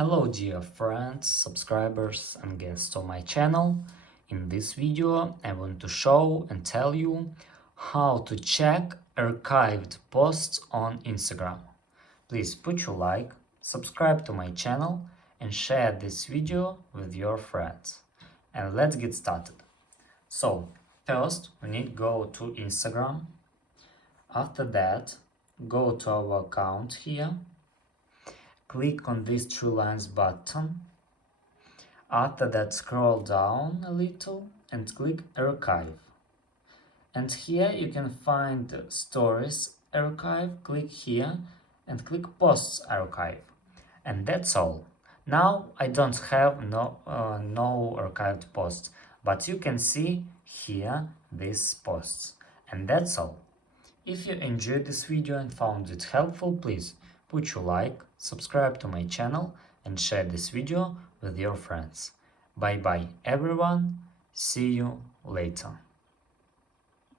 Hello dear friends, subscribers and guests of my channel. In this video I want to show and tell you how to check archived posts on Instagram. Please put your like, subscribe to my channel and share this video with your friends. And let's get started. So first we need to go to Instagram. After that go to our account here. Click on this three lines button. After that scroll down a little and click archive. And here you can find stories archive. Click here and click posts archive. And that's all. Now I don't have no archived posts, but you can see here these posts. And that's all. If you enjoyed this video and found it helpful, please put your like, subscribe to my channel and share this video with your friends. Bye bye everyone, see you later.